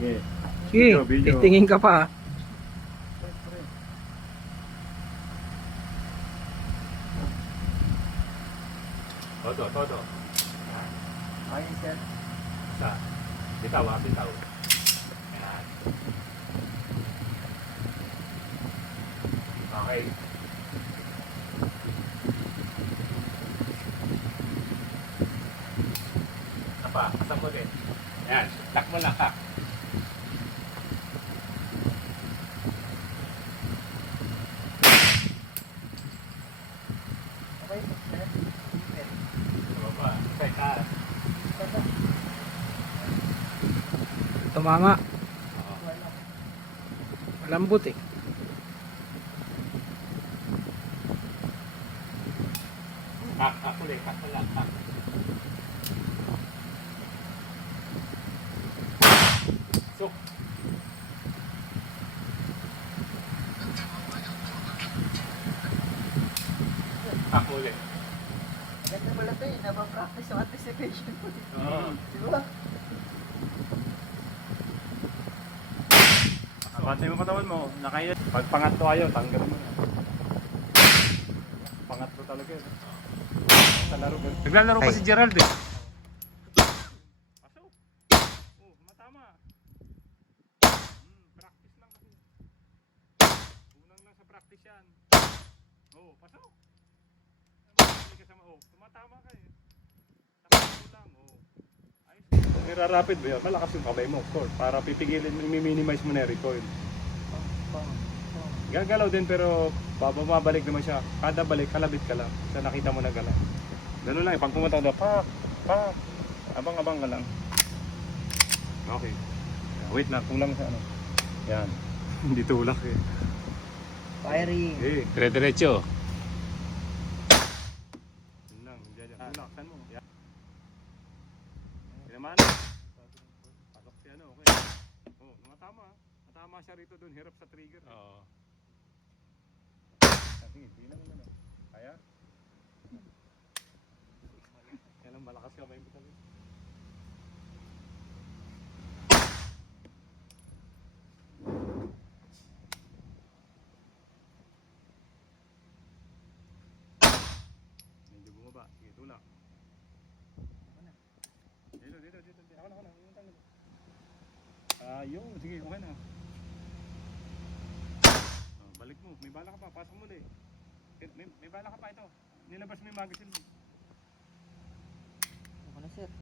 Sige. Sige, Video. titingin ka pa. Todo. Ayun, sir. Isa. Bitaw. Ayan. Okay. Apa? Pasang mo din. Ayan. Tak mo lang, tak. Okay, sir. Baba. Okay, taas. Tumama. Oo. Malambot eh. Tak ulit. Tak mo lang, tak. Suk. Tak ulit. Ganda pala ito eh. Napapractice yung anticipation mo. Oo. Di ba? Pantay mo katawan mo, nakaya. Pag pangatlo ayaw, tanggalin mo na. Pangatlo talaga yun. Sa laro. Naglalaro pa si Gerald eh. Pasok. Oh, matama. Practice lang kasi. Unang lang sa practice yan. Oh, pasok. Hindi ka sama. Oh, tumatama ka eh. Takot lang. Oh. Ayos. Kung nirarapid mo yan, malakas yung kamay mo, of course. Para pipigilin mo, i-minimize mo na yung recoil. Gagalaw din pero bumabalik naman siya. Kada balik, kalabit ka lang. Sa nakita mo na galaw. Ganun lang, pag pumunta ka, pak. Abang-abang ka lang. Okay. Wait na, tulang sa ano. Yan. Hindi tulak eh. Firing. Eh, dire-diretso. Yun lang, dyan. Tulaksan mo. Yan. Yan naman. Pasok si ano, okay. Oh, matama. Matama siya rito doon, hirap sa trigger. Oo. Sige, hindi naman ano. Kaya? Yan ang malakas ka, may butal. Medyo bumaba. Sige, tulak. Dito. Ako na. Yung tanggal. Ayun, sige, okay na. Oh, balik mo. May bala ka pa. Pasok mo ulit. May bala ka pa ito. Nilabas mo yung magazine mo. Ako na, sir.